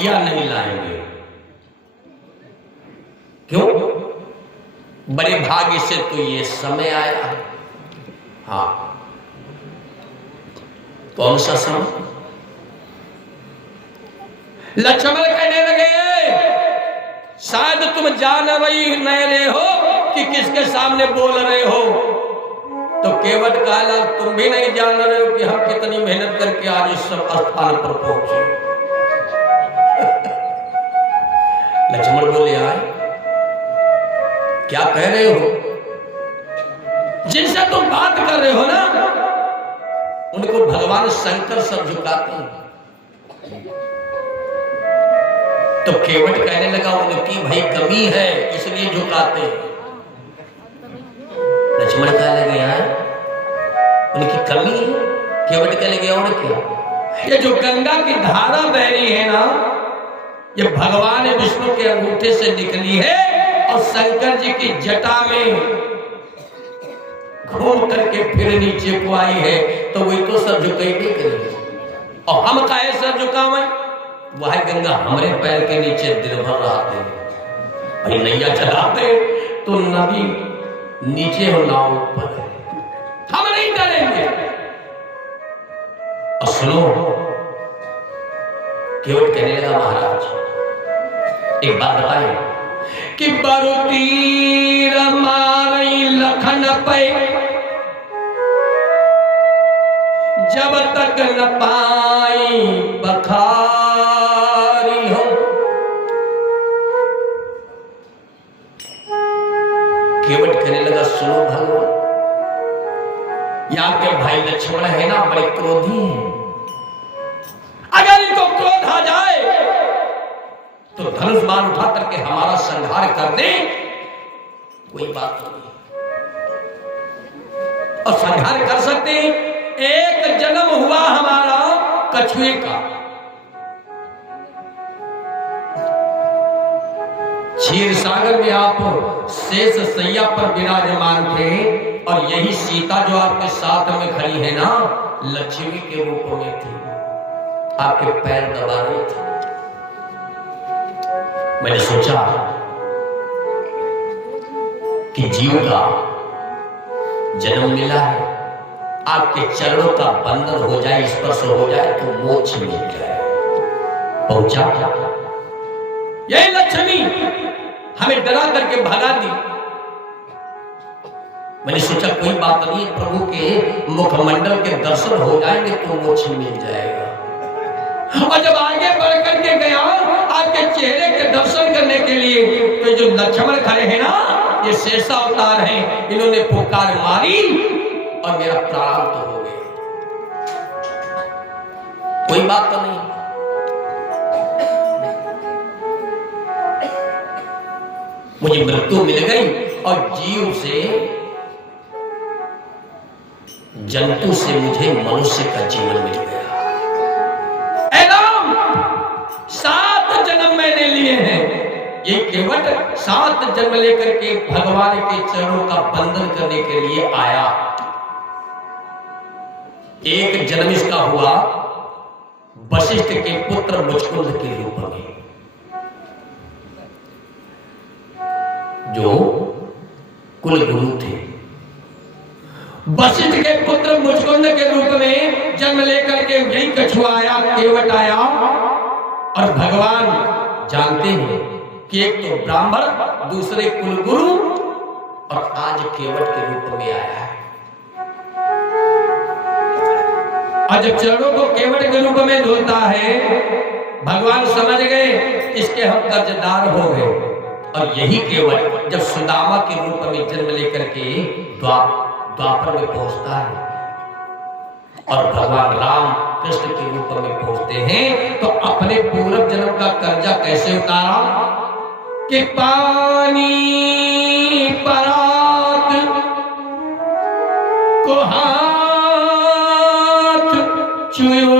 नैया नहीं लाएंगे। क्यों? बड़े भाग्य से तो ये समय आया है। हाँ, कौन सा समय? लक्ष्मण कहने लगे शायद तुम जान रही नहीं रहे हो कि किसके सामने बोल रहे हो। तो केवट काला तुम भी नहीं जान रहे हो कि हम कितनी मेहनत करके आज इस स्थान पर पहुंचे। लक्ष्मण बोले आए क्या कह रहे हो? जिनसे तुम बात कर रहे हो ना उनको भगवान शंकर सब झुकाते हैं। तो केवट कहने लगा उनकी भाई कमी है इसलिए झुकाते हैं। लक्ष्मण कहने लगे यार उनकी कमी है? केवट कहने लगे और क्या? ये जो गंगा की धारा बह रही है ना ये भगवान विष्णु के अंगूठे से निकली है और शंकर जी की जटा में घूम करके फिर नीचे को आई है। तो वही तो सर झुकेगी करेंगे और हम काहे सर झुकावें? वह गंगा हमारे पैर के नीचे दिन भर रहते हैं। भाई नैया चलाते तो नदी नीचे हो नाव ऊपर है, हम नहीं डरेंगे। और सुनो केवट कहने लगा महाराज एक बात बताइए कि बरु तीर मारई लखन पे जब तक न पाई बखारी हो। केवट कहने लगा सुनो भगवान यहाँ के भाई लक्ष्मण है ना बड़े क्रोधी हैं। अगर इनको क्रोध आ जाए तो धनुष बाण उठा करके हमारा संहार कर दे कोई बात नहीं और संहार कर सकते हैं। एक जन्म हुआ हमारा कछुए का, क्षीर सागर में आप शेष सैया पर विराजमान थे और यही सीता जो आपके साथ में खड़ी है ना लक्ष्मी के रूप में थी, आपके पैर दबा रही थी। मैंने सोचा कि जीव का जन्म मिला है आपके चरणों का बंधन हो जाए स्पर्श हो जाए तो मोक्ष मिल जाए। पहुंचा यही लक्ष्मी हमें डरा करके भगा दी। मैंने सोचा कोई बात नहीं प्रभु के मुखमंडल के दर्शन हो जाएंगे तो मोक्ष मिल जाएगा। और जब आगे बढ़ करके गया आपके चेहरे के दर्शन करने के लिए तो जो लक्ष्मण खड़े हैं ना ये शेषा अवतार हैं, इन्होंने पुकार मारी और मेरा प्राण तो हो गया। कोई बात तो नहीं। मुझे मृत्यु मिल गई और जीव से जंतु से मुझे मनुष्य का जीवन मिल गया। 7 जन्म मैंने लिए हैं। ये केवट 7 जन्म लेकर के भगवान के चरणों का बंधन करने के लिए आया। एक जन्म इसका हुआ वशिष्ठ के पुत्र मुचकुंद के रूप में, जो कुलगुरु थे। वशिष्ठ के पुत्र मुचकुंद के रूप में जन्म लेकर के यही कछुआ आया, केवट आया। और भगवान जानते हैं कि एक तो ब्राह्मण दूसरे कुलगुरु और आज केवट के रूप में आया है। और जब चरणों को केवट के रूप में धोता है भगवान समझ गए इसके हम कर्जदार हो गए। और यही केवट जब सुदामा के रूप में जन्म लेकर के द्वापर में पहुंचता है और भगवान राम कृष्ण के रूप में पहुंचते हैं तो अपने पूर्व जन्म का कर्जा कैसे उतारा कि पानी परात को हाथ छुयो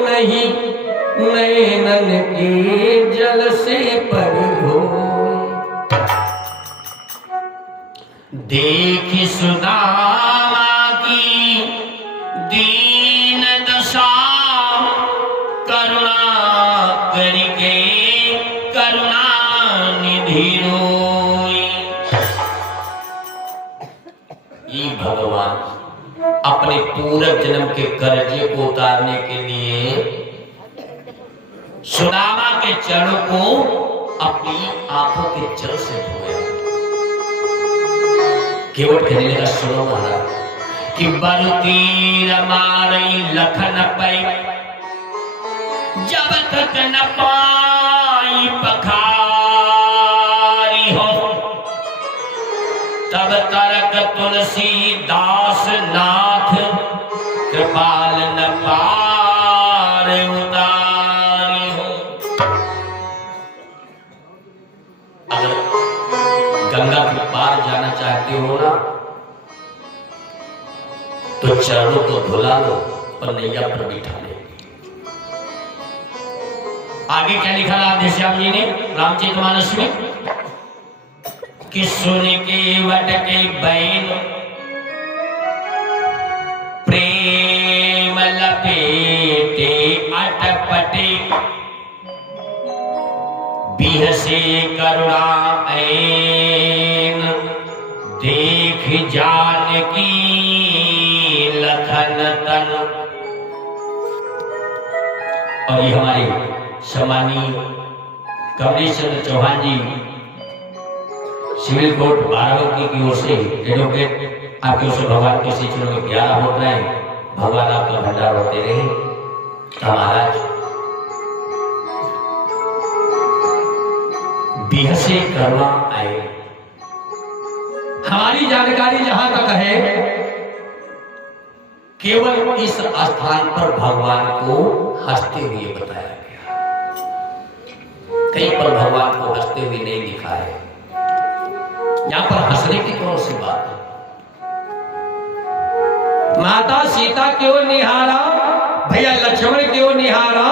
नहीं, नैनन के जल से पर हो देखी सुदामा की दीन दशा करुणा करी भगवान अपने पूर्व जन्म के कर्जे को उतारने के लिए सुदामा के चरणों को अपनी आंखों के जल से धोया। केवट कहने लगा, सुनो महाराज कि बरुतीर मारई लखन पई, जब तक न पाई पखारी हो, तब तक तुलसी दास नाथ कृपाल न पार उतारी हो। अगर गंगा के पार जाना चाहते हो ना, तो चरणों को धुला लो और नैया पर बिठा ले। आगे क्या लिखा राधेश्याम जी ने रामचरितमानस में कि सुन के वट के बैन प्रेम लपेटे अटपटे, बिहसे करुणा ऐन देख जानकी लखन तन। और ये हमारे सम्मानीय कमलेश चंद्र चौहान जी सिविल कोर्ट बाराबंकी की ओर से एडवोकेट आपकी ओर से भगवान के श्री चरणों में प्यारा होता है। भगवान आपका भंडार होते रहे। महाराज बिहसे करुणा आए, हमारी जानकारी जहां तक है केवल इस स्थान पर भगवान को हंसते हुए बताया गया, कहीं पर भगवान को हंसते हुए नहीं लिखा है। यहां पर हंसने की कौन सी बात है? माता सीता क्यों निहारा, भैया लक्ष्मण क्यों निहारा,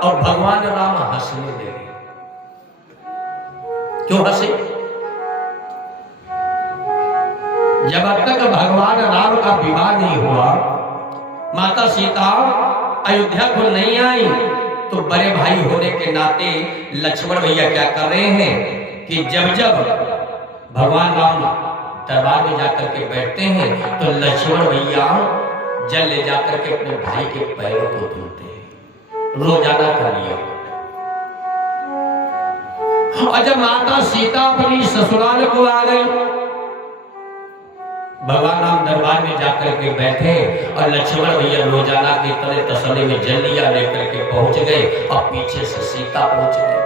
और भगवान राम हंसने लगे। क्यों हंसे? जब तक भगवान राम का विवाह नहीं हुआ, माता सीता अयोध्या को नहीं आई, तो बड़े भाई होने के नाते लक्ष्मण भैया क्या कर रहे हैं कि जब जब भगवान राम दरबार में जाकर के बैठते हैं तो लक्ष्मण भैया जल ले जाकर के अपने भाई के पैरों को धोते हैं, रोजाना कर लिया। और जब माता सीता अपनी ससुराल को आ गई, भगवान राम दरबार में जाकर के बैठे और लक्ष्मण भैया रोजाना की तरह तसल्ली में जल लिया लेकर के पहुंच गए और पीछे से सीता पहुंच गई।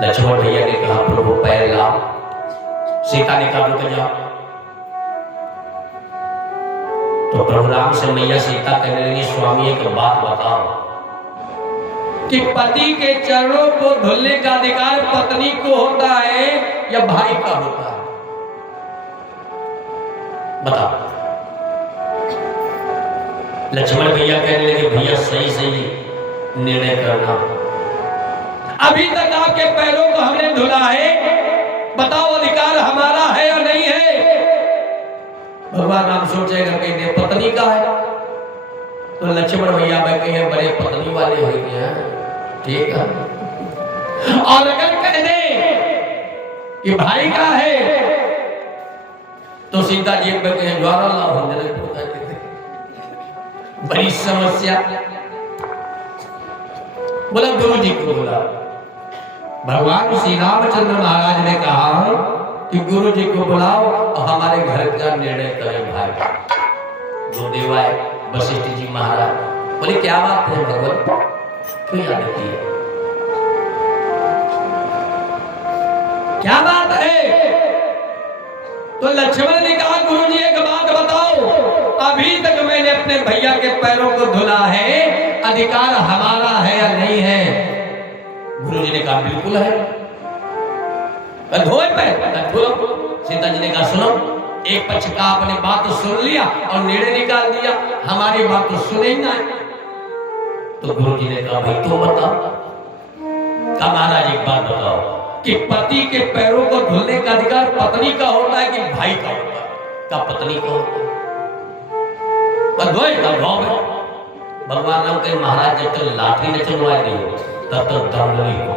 लक्ष्मण भैया ने कहा, प्रभु पैर लाओ। सीता ने कहा, रुक जाओ। तो प्रभु राम से मैया सीता कहने लगी, स्वामी एक बात बताओ कि पति के चरणों को धुलने का अधिकार पत्नी को होता है या भाई का होता है? बताओ। लक्ष्मण भैया कहने लगे, भैया सही सही निर्णय करना, अभी तक आपके पैरों को हमने धुला है, बताओ अधिकार हमारा है या नहीं है? भगवान राम सोचेगा कि पत्नी का है, तो लक्ष्मण भैया कहे बड़े पत्नी वाले हो गए, ठीक है। और अगर कह दे कि भाई का है, तो सीता जी में कहे ज्वारा लाओ, बड़ी समस्या। बोला गुरु जी को बोला, भगवान श्री रामचंद्र महाराज ने कहा कि गुरु जी को बुलाओ और हमारे घर का निर्णय करें भाई। गुरुदेव आए, वशिष्ठ जी महाराज बोले, क्या बात है भगवान, क्यों याद की है, क्या बात है? तो लक्ष्मण ने कहा, गुरु जी एक बात बताओ, अभी तक मैंने अपने भैया के पैरों को धुला है, अधिकार हमारा है या नहीं है? गुरु जी ने कहा, बिल्कुल है। धोए पैर धो। सीता जी ने कहा, सुनो, एक पक्ष का आपने बात तो सुन लिया और निर्णय निकाल दिया, हमारी बात तो सुने ही ना। तो गुरु जी ने कहा, भाई तुम बताओ। कहा, महाराज एक बात बताओ कि पति के पैरों को धुलने का अधिकार पत्नी का होता है कि भाई का होता है? का पत्नी का होता है। भगवान राम के महाराज जब तक लाठी न चलवाए नहीं हो तब तक दम नहीं हो।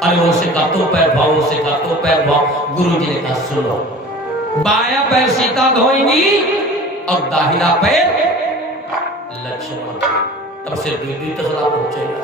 अरे उनसे कहा तो पैर भाव, उनसे कहा तो पैर भाव। गुरु जी ने कहा, सुनो, बाया पैर सीता धोएंगी और दाहिना पैर लक्ष्मण। तब से 2 तसला पहुंचेगा।